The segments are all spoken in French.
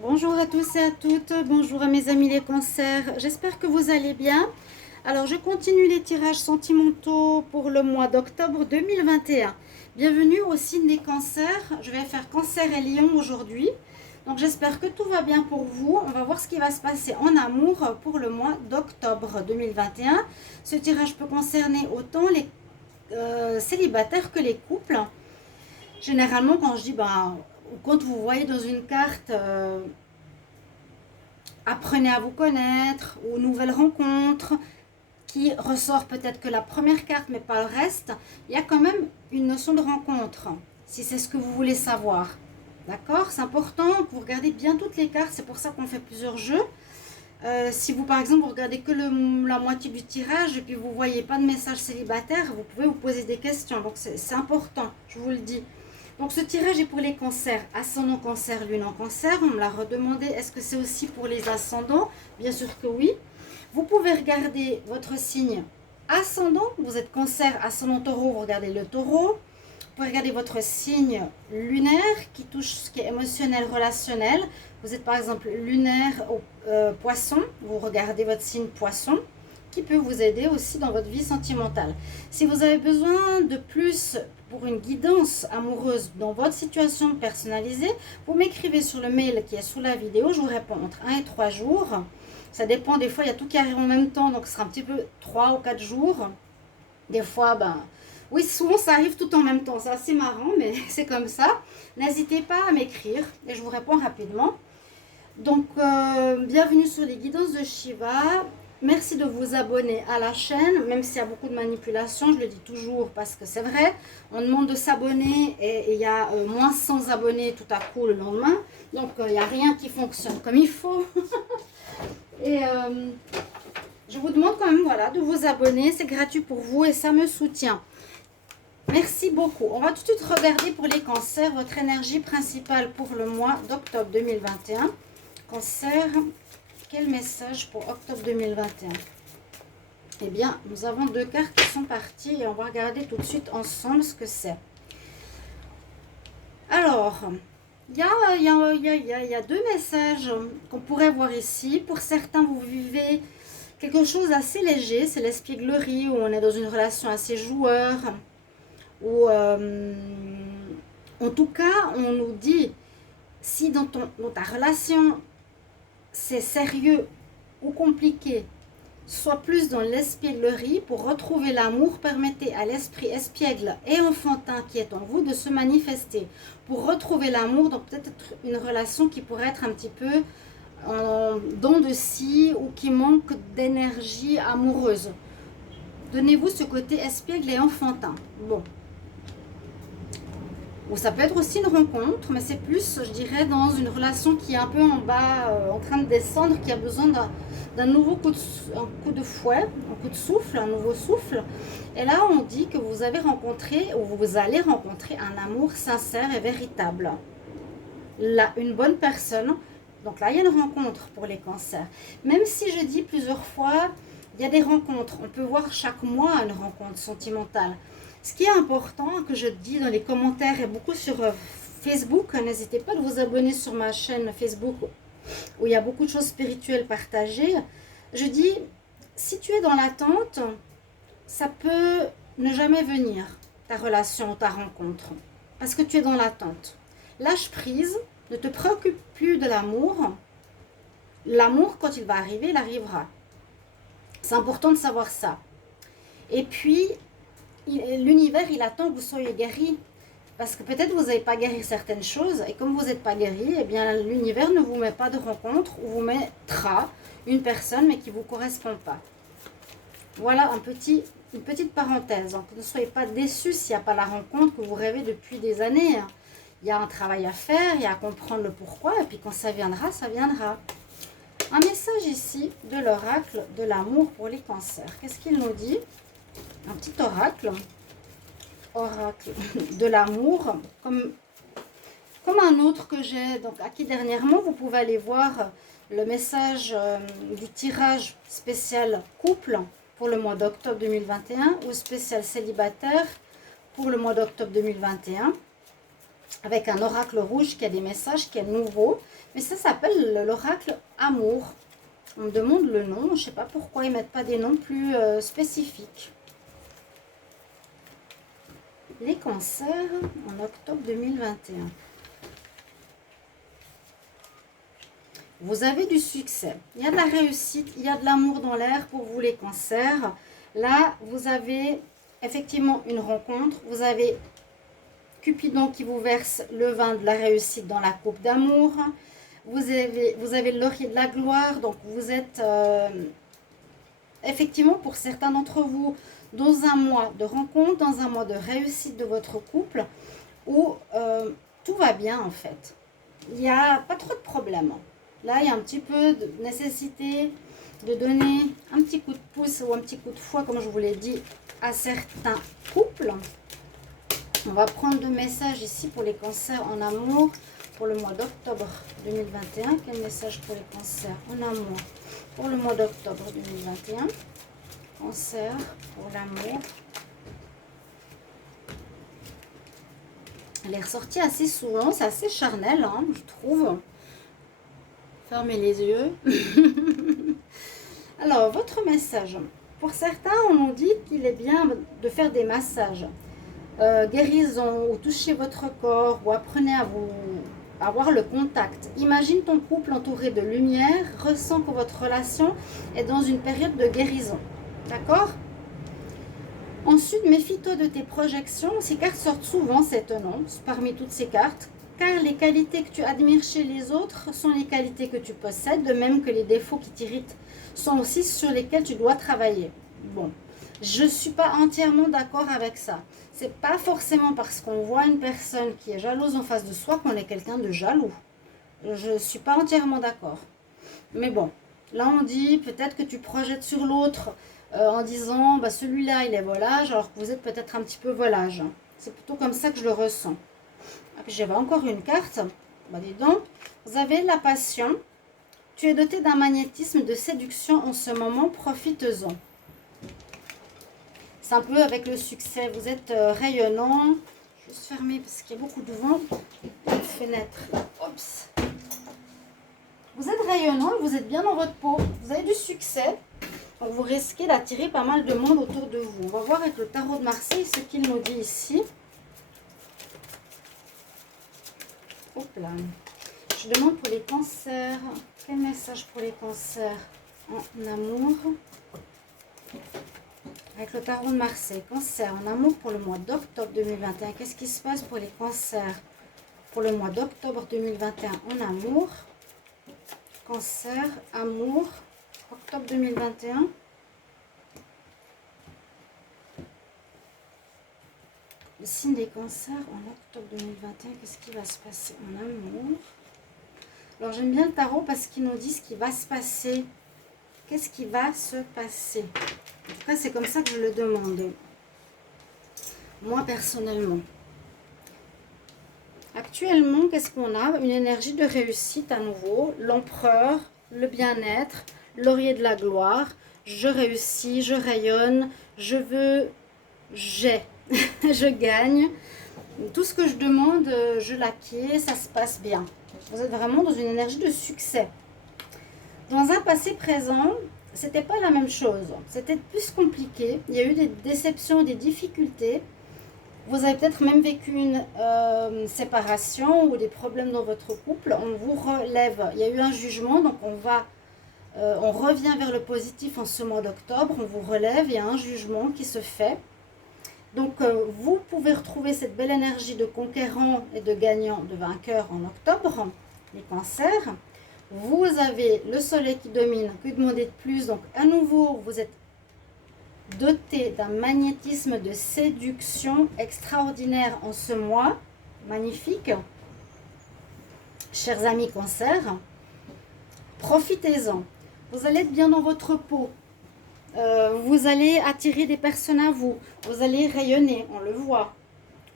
Bonjour à tous et à toutes, bonjour à mes amis les cancers, j'espère que vous allez bien. Alors je continue les tirages sentimentaux pour le mois d'octobre 2021. Bienvenue au signe des cancers, je vais faire cancer et lion aujourd'hui. Donc j'espère que tout va bien pour vous. On va voir ce qui va se passer en amour pour le mois d'octobre 2021. Ce tirage peut concerner autant les célibataires que les couples. Généralement quand je dis, quand vous voyez dans une carte apprenez à vous connaître, aux nouvelles rencontres, qui ressort peut-être que la première carte, mais pas le reste, il y a quand même une notion de rencontre, si c'est ce que vous voulez savoir. D'accord? C'est important que vous regardez bien toutes les cartes, c'est pour ça qu'on fait plusieurs jeux. Si vous, par exemple, vous regardez que la moitié du tirage et puis vous ne voyez pas de message célibataire, vous pouvez vous poser des questions. Donc, c'est important, je vous le dis. Donc, ce tirage est pour les cancers. Ascendant cancer, lune en cancer. On me l'a redemandé. Est-ce que c'est aussi pour les ascendants? Bien sûr que oui. Vous pouvez regarder votre signe ascendant. Vous êtes cancer, ascendant taureau, vous regardez le taureau. Vous pouvez regarder votre signe lunaire qui touche ce qui est émotionnel, relationnel. Vous êtes par exemple lunaire au poisson, vous regardez votre signe poisson qui peut vous aider aussi dans votre vie sentimentale. Si vous avez besoin de plus pour une guidance amoureuse dans votre situation personnalisée, vous m'écrivez sur le mail qui est sous la vidéo, je vous réponds entre 1 et 3 jours. Ça dépend, des fois il y a tout qui arrive en même temps, donc ce sera un petit peu 3 ou 4 jours. Des fois, oui, souvent ça arrive tout en même temps, c'est assez marrant, mais c'est comme ça. N'hésitez pas à m'écrire et je vous réponds rapidement. Donc, bienvenue sur les guidances de Shiva. Merci de vous abonner à la chaîne, même s'il y a beaucoup de manipulations, je le dis toujours parce que c'est vrai. On demande de s'abonner et il y a moins 100 abonnés tout à coup le lendemain. Donc, il n'y a rien qui fonctionne comme il faut. Et je vous demande quand même voilà, de vous abonner, c'est gratuit pour vous et ça me soutient. Merci beaucoup. On va tout de suite regarder pour les cancers, votre énergie principale pour le mois d'octobre 2021. Cancer, quel message pour octobre 2021? Eh bien, nous avons deux cartes qui sont parties et on va regarder tout de suite ensemble ce que c'est. Alors, il y a deux messages qu'on pourrait voir ici. Pour certains, vous vivez quelque chose d'assez léger, c'est l'espièglerie, où on est dans une relation assez joueur, où en tout cas, on nous dit, si dans ta relation, c'est sérieux ou compliqué, soit plus dans l'espièglerie, pour retrouver l'amour, permettez à l'esprit espiègle et enfantin qui est en vous de se manifester. Pour retrouver l'amour, donc peut-être une relation qui pourrait être un petit peu en dents de scie ou qui manque d'énergie amoureuse. Donnez-vous ce côté espiègle et enfantin. Bon. Ou ça peut être aussi une rencontre, mais c'est plus, je dirais, dans une relation qui est un peu en bas, en train de descendre, qui a besoin d'un nouveau coup de fouet, un coup de souffle, un nouveau souffle. Et là, on dit que vous avez rencontré, ou vous allez rencontrer un amour sincère et véritable. Là, une bonne personne. Donc là, il y a une rencontre pour les cancers. Même si je dis plusieurs fois, il y a des rencontres. On peut voir chaque mois une rencontre sentimentale. Ce qui est important, que je dis dans les commentaires et beaucoup sur Facebook, n'hésitez pas de vous abonner sur ma chaîne Facebook où il y a beaucoup de choses spirituelles partagées. Je dis, si tu es dans l'attente, ça peut ne jamais venir, ta relation, ta rencontre, parce que tu es dans l'attente. Lâche prise, ne te préoccupe plus de l'amour. L'amour, quand il va arriver, il arrivera. C'est important de savoir ça. Et puis, l'univers, il attend que vous soyez guéri. Parce que peut-être vous n'avez pas guéri certaines choses. Et comme vous n'êtes pas guéri, eh bien l'univers ne vous met pas de rencontre ou vous mettra une personne mais qui ne vous correspond pas. Voilà une petite parenthèse. Donc ne soyez pas déçus s'il n'y a pas la rencontre que vous rêvez depuis des années. Il y a un travail à faire, il y a à comprendre le pourquoi. Et puis quand ça viendra, ça viendra. Un message ici de l'oracle de l'amour pour les cancers. Qu'est-ce qu'il nous dit? Un petit oracle de l'amour, comme un autre que j'ai donc acquis dernièrement. Vous pouvez aller voir le message du tirage spécial couple pour le mois d'octobre 2021 ou spécial célibataire pour le mois d'octobre 2021. avec un oracle rouge qui a des messages, qui est nouveau. Mais ça s'appelle l'oracle amour. On me demande le nom, je ne sais pas pourquoi ils ne mettent pas des noms plus spécifiques. Les cancers en octobre 2021. Vous avez du succès, il y a de la réussite, il y a de l'amour dans l'air pour vous les cancers. Là, vous avez effectivement une rencontre, vous avez Cupidon qui vous verse le vin de la réussite dans la coupe d'amour. Vous avez le laurier de la gloire, donc vous êtes effectivement pour certains d'entre vous dans un mois de rencontre, dans un mois de réussite de votre couple où tout va bien en fait. Il n'y a pas trop de problèmes. Là, il y a un petit peu de nécessité de donner un petit coup de pouce ou un petit coup de fouet, comme je vous l'ai dit, à certains couples. On va prendre deux messages ici pour les cancers en amour pour le mois d'octobre 2021. Quel message pour les cancers en amour pour le mois d'octobre 2021? Cancer pour l'amour. Elle est ressortie assez souvent, c'est assez charnel, hein, je trouve. Fermez les yeux. Alors, votre message. Pour certains, on nous dit qu'il est bien de faire des massages. Guérison, ou toucher votre corps, ou apprenez à vous avoir le contact. Imagine ton couple entouré de lumière, ressens que votre relation est dans une période de guérison. D'accord? Ensuite, méfie-toi de tes projections. Ces cartes sortent souvent, c'est étonnant, parmi toutes ces cartes. Car les qualités que tu admires chez les autres sont les qualités que tu possèdes, de même que les défauts qui t'irritent sont aussi sur lesquels tu dois travailler. Bon, je ne suis pas entièrement d'accord avec ça. C'est pas forcément parce qu'on voit une personne qui est jalouse en face de soi qu'on est quelqu'un de jaloux. Je ne suis pas entièrement d'accord. Mais bon, là on dit peut-être que tu projettes sur l'autre en disant bah, celui-là il est volage alors que vous êtes peut-être un petit peu volage. C'est plutôt comme ça que je le ressens. J'avais encore une carte. Bah, dis donc, vous avez la passion. Tu es doté d'un magnétisme de séduction en ce moment. Profite-en. C'est un peu avec le succès. Vous êtes rayonnant. Juste fermer parce qu'il y a beaucoup de vent. Une fenêtre. Oups. Vous êtes rayonnant. Vous êtes bien dans votre peau. Vous avez du succès. Donc vous risquez d'attirer pas mal de monde autour de vous. On va voir avec le tarot de Marseille ce qu'il nous dit ici. Hop là. Je demande pour les cancers. Quel message pour les cancers en amour? Avec le tarot de Marseille. Cancer en amour pour le mois d'octobre 2021. Qu'est-ce qui se passe pour les cancers pour le mois d'octobre 2021 en amour? Cancer, amour, octobre 2021. Le signe des cancers en octobre 2021, qu'est-ce qui va se passer en amour? Alors j'aime bien le tarot parce qu'il nous dit ce qui va se passer. Qu'est-ce qui va se passer? En tout cas, c'est comme ça que je le demande. Moi, personnellement. Actuellement, qu'est-ce qu'on a? Une énergie de réussite à nouveau. L'empereur, le bien-être, laurier de la gloire. Je réussis, je rayonne, je veux, j'ai. Je gagne. Tout ce que je demande, je l'acquiers, ça se passe bien. Vous êtes vraiment dans une énergie de succès. Dans un passé présent, c'était pas la même chose. C'était plus compliqué. Il y a eu des déceptions, des difficultés. Vous avez peut-être même vécu une séparation ou des problèmes dans votre couple. On vous relève. Il y a eu un jugement, donc on revient vers le positif en ce mois d'octobre. On vous relève, il y a un jugement qui se fait. Donc, vous pouvez retrouver cette belle énergie de conquérant et de gagnant, de vainqueur en octobre, les cancers. Vous avez le soleil qui domine, que demander de plus? Donc, à nouveau, vous êtes doté d'un magnétisme de séduction extraordinaire en ce mois. Magnifique. Chers amis cancers, profitez-en. Vous allez être bien dans votre peau. Vous allez attirer des personnes à vous. Vous allez rayonner, on le voit.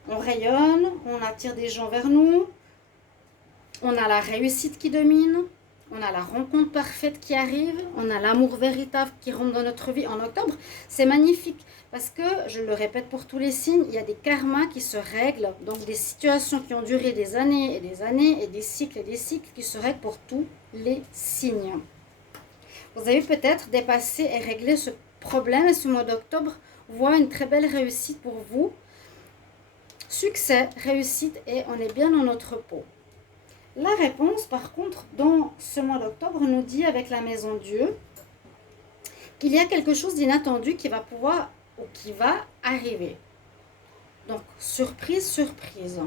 On rayonne, on attire des gens vers nous. On a la réussite qui domine. on a la rencontre parfaite qui arrive, on a l'amour véritable qui rentre dans notre vie en octobre. C'est magnifique parce que, je le répète pour tous les signes, il y a des karmas qui se règlent, donc des situations qui ont duré des années et des années et des cycles qui se règlent pour tous les signes. Vous avez peut-être dépassé et réglé ce problème et ce mois d'octobre voit une très belle réussite pour vous. Succès, réussite et on est bien dans notre peau. La réponse, par contre, dans ce mois d'octobre, nous dit avec la Maison Dieu qu'il y a quelque chose d'inattendu qui va pouvoir ou qui va arriver. Donc, surprise, surprise.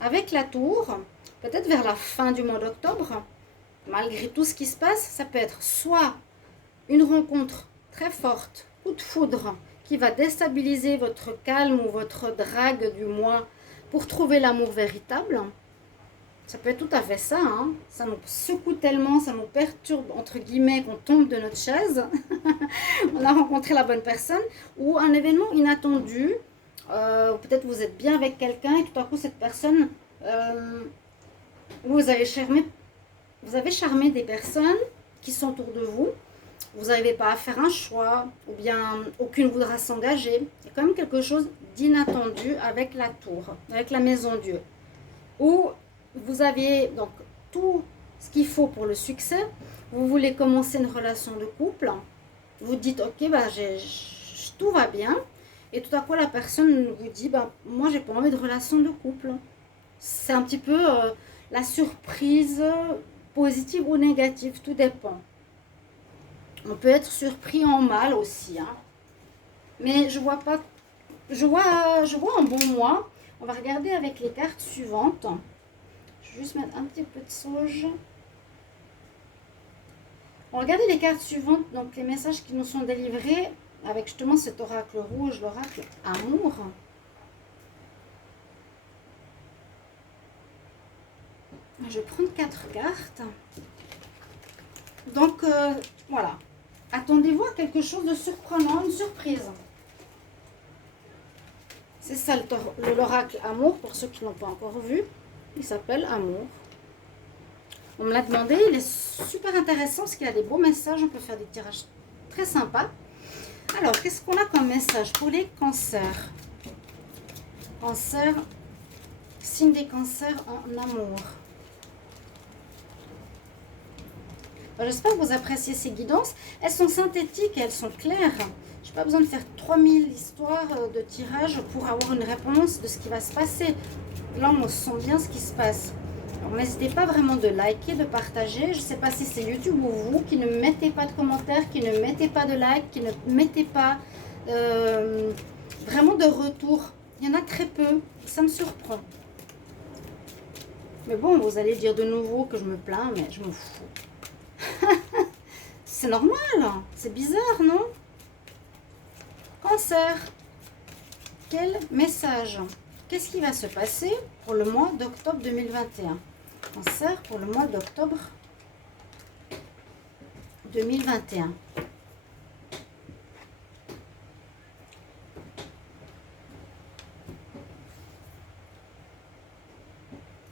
Avec la tour, peut-être vers la fin du mois d'octobre, malgré tout ce qui se passe, ça peut être soit une rencontre très forte, coup de foudre, qui va déstabiliser votre calme ou votre drague du mois pour trouver l'amour véritable. Ça peut être tout à fait ça, hein. Ça nous secoue tellement, ça nous perturbe, entre guillemets, qu'on tombe de notre chaise. On a rencontré la bonne personne. Ou un événement inattendu. Peut-être vous êtes bien avec quelqu'un et tout à coup cette personne, vous avez charmé des personnes qui sont autour de vous. Vous n'arrivez pas à faire un choix, ou bien aucune voudra s'engager. Il y a quand même quelque chose d'inattendu avec la tour, avec la Maison Dieu. Où vous avez donc tout ce qu'il faut pour le succès. Vous voulez commencer une relation de couple. Vous dites, ok, tout va bien. Et tout à coup, la personne vous dit, moi, j'ai pas envie de relation de couple. C'est un petit peu la surprise positive ou négative, tout dépend. On peut être surpris en mal aussi, hein. Mais je vois pas. Je vois un bon mois. On va regarder avec les cartes suivantes. Je vais juste mettre un petit peu de sauge. On va regarder les cartes suivantes, donc les messages qui nous sont délivrés avec justement cet oracle rouge, l'oracle amour. Je vais prendre 4 cartes. Donc, voilà. Attendez-vous à quelque chose de surprenant, une surprise. C'est ça l'oracle amour, pour ceux qui n'ont pas encore vu. Il s'appelle Amour. On me l'a demandé, il est super intéressant parce qu'il a des beaux messages. On peut faire des tirages très sympas. Alors, qu'est-ce qu'on a comme message pour les cancers? Cancer, signe des cancers en amour. J'espère que vous appréciez ces guidances. Elles sont synthétiques et elles sont claires. Je n'ai pas besoin de faire 3000 histoires de tirage pour avoir une réponse de ce qui va se passer. Là, on sent bien ce qui se passe. Alors, n'hésitez pas vraiment de liker, de partager. Je ne sais pas si c'est YouTube ou vous qui ne mettez pas de commentaires, qui ne mettez pas de like, qui ne mettez pas vraiment de retour. Il y en a très peu. Ça me surprend. Mais bon, vous allez dire de nouveau que je me plains, mais je m'en fous. C'est normal, c'est bizarre, non? Cancer, quel message? Qu'est-ce qui va se passer pour le mois d'octobre 2021? Cancer pour le mois d'octobre 2021.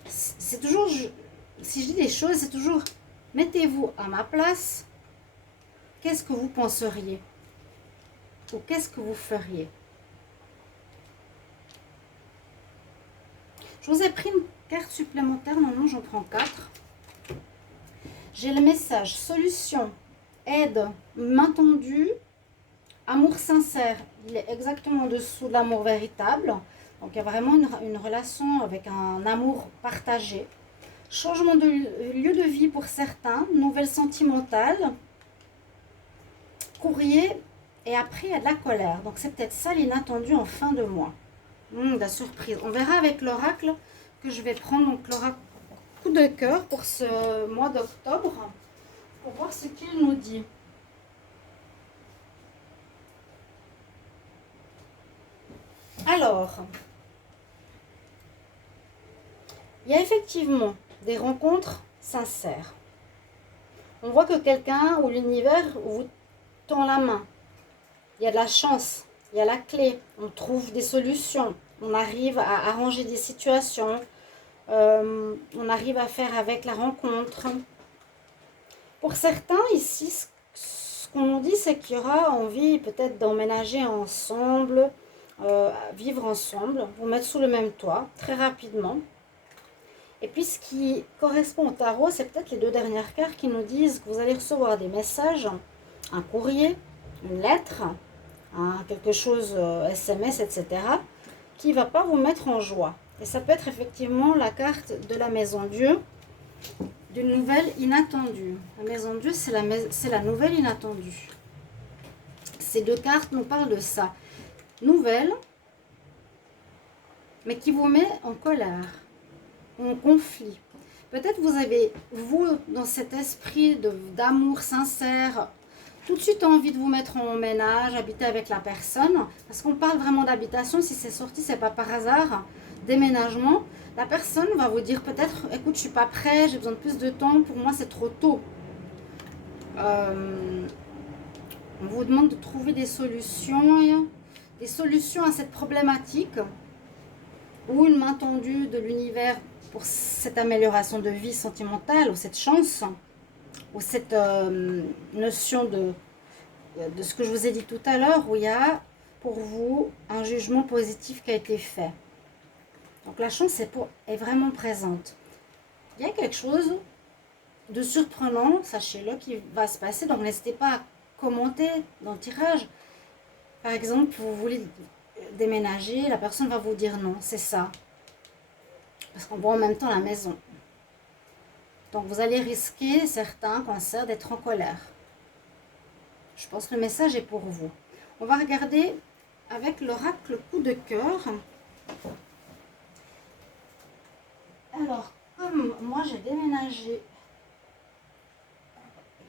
C'est toujours, si je dis des choses, c'est toujours... Mettez-vous à ma place, qu'est-ce que vous penseriez? Ou qu'est-ce que vous feriez? Je vous ai pris une carte supplémentaire, normalement j'en prends 4. J'ai le message solution, aide, main tendue, amour sincère. Il est exactement en dessous de l'amour véritable. Donc il y a vraiment une relation avec un amour partagé. Changement de lieu de vie pour certains, nouvelle sentimentale, courrier, et après il y a de la colère. Donc c'est peut-être ça l'inattendu en fin de mois. La surprise. On verra avec l'oracle que je vais prendre, donc l'oracle coup de cœur pour ce mois d'octobre, pour voir ce qu'il nous dit. Alors, il y a effectivement des rencontres sincères. On voit que quelqu'un ou l'univers vous tend la main. Il y a de la chance, il y a la clé, on trouve des solutions, on arrive à arranger des situations. On arrive à faire avec la rencontre. Pour certains, ici, ce qu'on nous dit, c'est qu'il y aura envie peut-être d'emménager ensemble, vivre ensemble, vous mettre sous le même toit, très rapidement. Et puis, ce qui correspond au tarot, c'est peut-être les deux dernières cartes qui nous disent que vous allez recevoir des messages, un courrier, une lettre, quelque chose SMS, etc., qui ne va pas vous mettre en joie. Et ça peut être effectivement la carte de la maison Dieu, d'une nouvelle inattendue. La maison Dieu, c'est la nouvelle inattendue. Ces deux cartes nous parlent de ça. Nouvelle, mais qui vous met en colère, en conflit. Peut-être vous avez, vous, dans cet esprit d'amour sincère, tout de suite envie de vous mettre en ménage, habiter avec la personne. Parce qu'on parle vraiment d'habitation, si c'est sorti, c'est pas par hasard. Déménagement, la personne va vous dire peut-être, écoute, je suis pas prêt, j'ai besoin de plus de temps, pour moi c'est trop tôt. On vous demande de trouver des solutions à cette problématique, ou une main tendue de l'univers pour cette amélioration de vie sentimentale, ou cette chance, ou cette notion de ce que je vous ai dit tout à l'heure, où il y a pour vous un jugement positif qui a été fait. Donc la chance est vraiment présente. Il y a quelque chose de surprenant, sachez-le, qui va se passer. Donc n'hésitez pas à commenter dans le tirage. Par exemple, vous voulez déménager, la personne va vous dire non, c'est ça. Parce qu'on voit en même temps la maison. Donc vous allez risquer, certains cancers, d'être en colère. Je pense que le message est pour vous. On va regarder avec l'oracle coup de cœur. Alors, comme moi j'ai déménagé,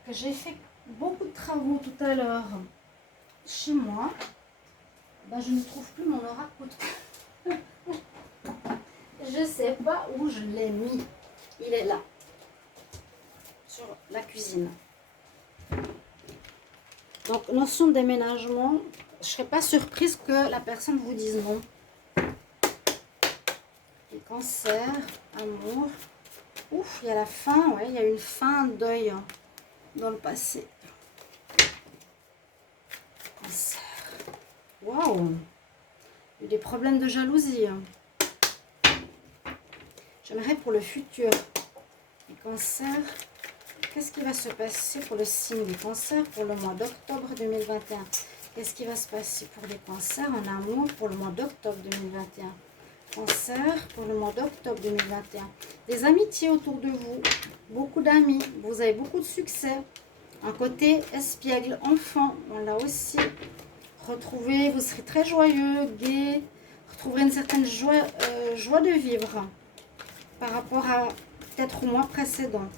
que j'ai fait beaucoup de travaux tout à l'heure chez moi, ben je ne trouve plus mon oracle coup de cœur. Je ne sais pas où je l'ai mis. Il est là, sur la cuisine. Donc, notion de déménagement, je ne serais pas surprise que la personne vous dise non. Et cancer, amour. Ouf, il y a la fin, ouais, il y a une fin, un deuil dans le passé. Cancer. Waouh! Il y a des problèmes de jalousie. J'aimerais pour le futur. Les cancers. Qu'est-ce qui va se passer pour le signe des cancers pour le mois d'octobre 2021? Qu'est-ce qui va se passer pour les cancers en amour pour le mois d'octobre 2021? Cancer pour le mois d'octobre 2021. Des amitiés autour de vous, beaucoup d'amis, vous avez beaucoup de succès. Un côté espiègle, enfant, on l'a aussi retrouvé. Vous serez très joyeux, gai, retrouverez une certaine joie de vivre par rapport à peut-être au mois précédent.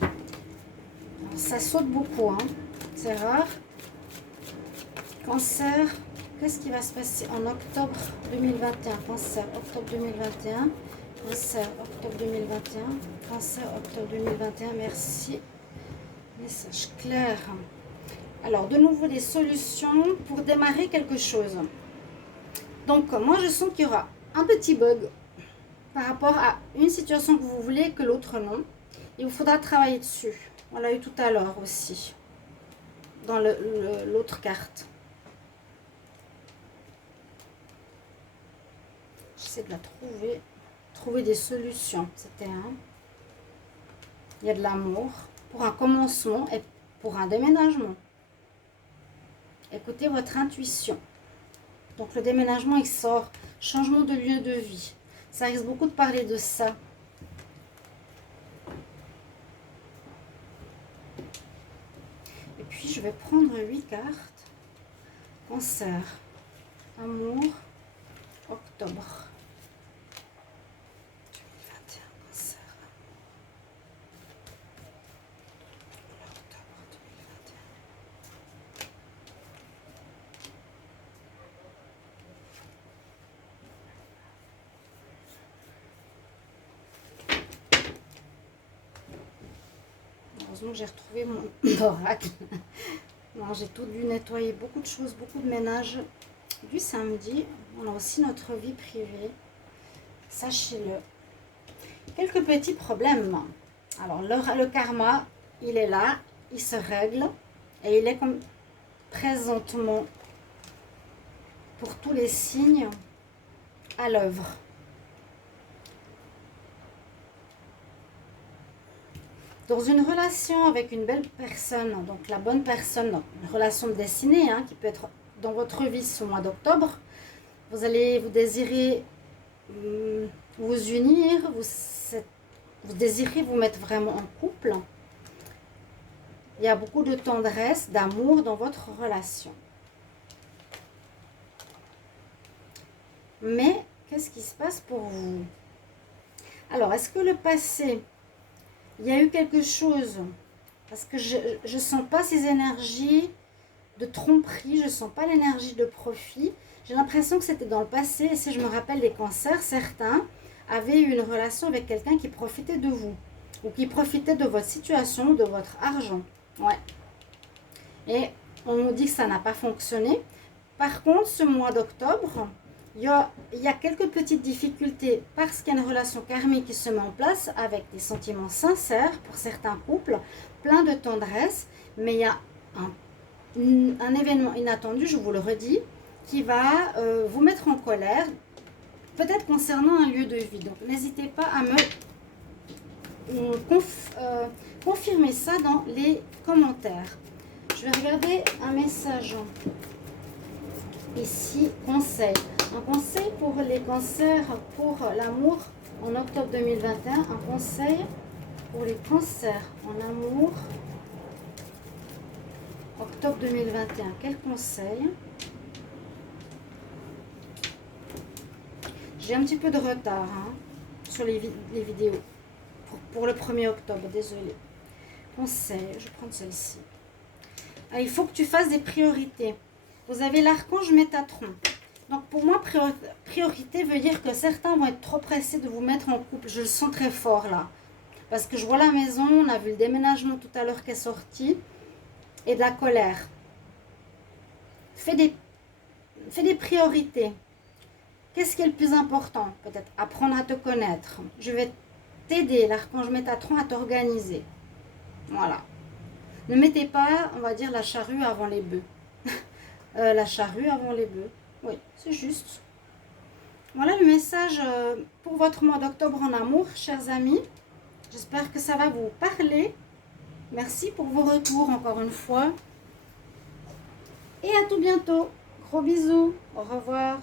Alors, ça saute beaucoup, hein. C'est rare. Cancer. Qu'est-ce qui va se passer en octobre 2021? Cancer, octobre 2021. Cancer, octobre 2021. Cancer, octobre 2021. Merci. Message clair. Alors, de nouveau, des solutions pour démarrer quelque chose. Donc, moi, je sens qu'il y aura un petit bug par rapport à une situation que vous voulez que l'autre non. Il vous faudra travailler dessus. On l'a eu tout à l'heure aussi, dans l'autre carte. J'essaie de la trouver. Trouver des solutions. C'était un. Il y a de l'amour pour un commencement et pour un déménagement. Écoutez votre intuition. Donc le déménagement, il sort. Changement de lieu de vie. Ça risque beaucoup de parler de ça. Et puis je vais prendre 8 cartes. Cancer. Amour. Octobre. 2021. Cancer. Octobre 2021. Heureusement que j'ai retrouvé mon oracle. Non, j'ai tout dû nettoyer, beaucoup de choses, beaucoup de ménage du samedi. On a aussi notre vie privée, sachez-le. quelques petits problèmes. Alors, le karma, il est là, il se règle et il est comme présentement pour tous les signes à l'œuvre. Dans une relation avec une belle personne, donc la bonne personne, donc une relation de destinée, hein, qui peut être dans votre vie ce mois d'octobre, vous allez vous désirer vous unir, vous désirez vous mettre vraiment en couple. Il y a beaucoup de tendresse, d'amour dans votre relation. Mais qu'est-ce qui se passe pour vous? Alors, est-ce que le passé, il y a eu quelque chose? Parce que je ne sens pas ces énergies de tromperie, je ne sens pas l'énergie de profit. J'ai l'impression que c'était dans le passé. Et si je me rappelle des cancers, certains avaient eu une relation avec quelqu'un qui profitait de vous. Ou qui profitait de votre situation, de votre argent. Ouais. Et on nous dit que ça n'a pas fonctionné. Par contre, ce mois d'octobre, il y a quelques petites difficultés parce qu'il y a une relation karmique qui se met en place avec des sentiments sincères pour certains couples, plein de tendresse, mais il y a un événement inattendu, je vous le redis, qui va vous mettre en colère, peut-être concernant un lieu de vie. Donc n'hésitez pas à me confirmer ça dans les commentaires. Je vais regarder un message ici, conseil. Un conseil pour les cancers, pour l'amour en octobre 2021. Un conseil pour les cancers en amour octobre 2021. Quel conseil? J'ai un petit peu de retard sur les vidéos pour le 1er octobre, désolé. Conseil, je vais prendre celle-ci. Il faut que tu fasses des priorités. Vous avez l'archange Métatron. Donc pour moi, priorité veut dire que certains vont être trop pressés de vous mettre en couple. Je le sens très fort là. Parce que je vois la maison, on a vu le déménagement tout à l'heure qui est sorti. Et de la colère. Fais des priorités. Qu'est-ce qui est le plus important? Peut-être apprendre à te connaître. Je vais t'aider, l'archange Métatron, à t'organiser. Voilà. Ne mettez pas, on va dire, la charrue avant les bœufs. La charrue avant les bœufs. Oui, c'est juste. Voilà le message pour votre mois d'octobre en amour, chers amis. J'espère que ça va vous parler. Merci pour vos retours encore une fois. Et à tout bientôt. Gros bisous. Au revoir.